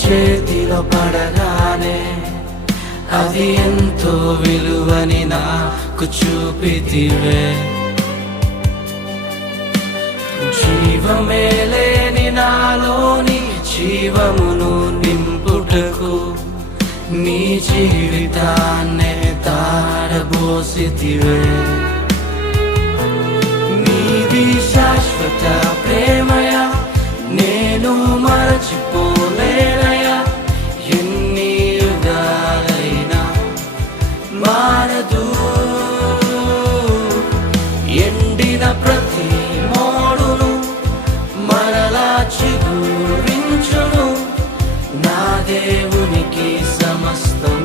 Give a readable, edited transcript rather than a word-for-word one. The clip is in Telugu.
చేతిలో పడగానే అది ఎంతో విలువని నాకు చూపితివే. జీవమే లేని నాలోని జీవమును నింపుటకు నీ జీవితాన్నే తారబోసితివే. నీది శాశ్వత ప్రేమయ నేను మరచిపోలేనయా. ఎన్ని యుగాలైనా మారదు. ఎండిన ప్రతి మోడును మరలా చిగురించును. నా దేవునికి సమస్తం